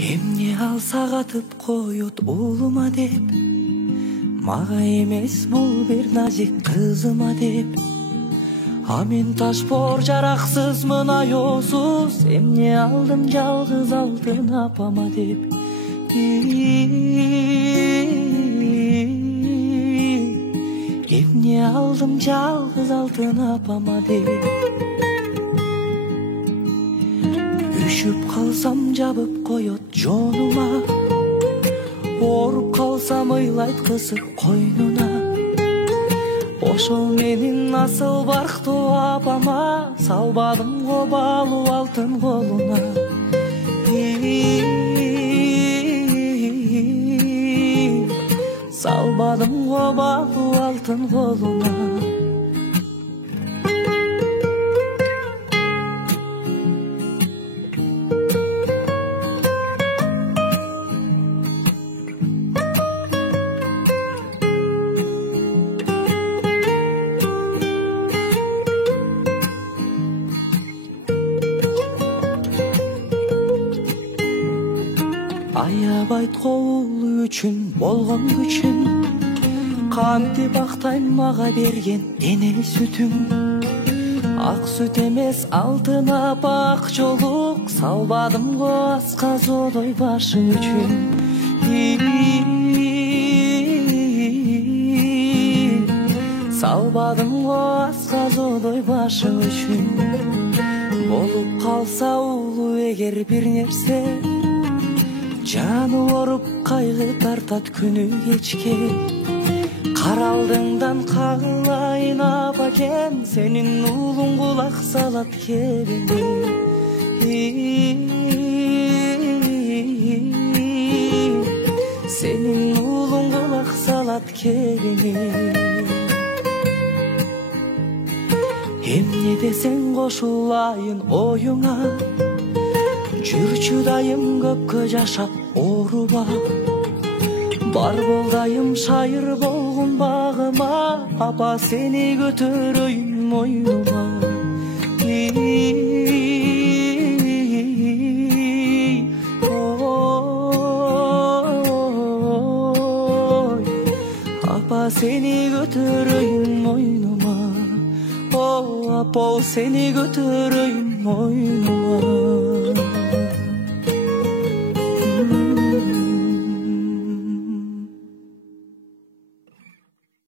Эмне алса катып коет уулума деп, мага эмес бул бир назик кызыма деп. А мен ташпор жараксызмын аёсуз, эмне алдым жалгыз алтын апама деп. Эмне алдым жалгыз алтын апама деп. Üşüp kalsam jabıp koyot jonuma, ооруп kalsam ыйлайт кысып койнуна. Ошол менин асыл барктуу апама салбадым го балуу алтын колуна. Салбадым го балуу алтын колуна. Аябайт уулу үчүн болгон күчүм, кантип актайм мага берген эне сүтүң. Ак сүт эмес алтын апа акчолук, салбадым го асказодой башы үчүн. Салбадым го асказодой башы үчүн. Болуп калса уулу эгер бир нерсе, жаны оруп кайгы тартат күнү кечке. Каралдыңдан кагылайын апакен, сенин уулуң кулак салат кебене. Сенин уулуң кулак салат кебене. Эмне десең кошулайын оюңа, жүрчү дайым көпкө жашап ооруба. Бар болдайым шайыр болгун багыма, апа сени көтөрөйүн мойнума. Апа сени көтөрөйүн мойнума. Апа сени көтөрөйүн мойнума.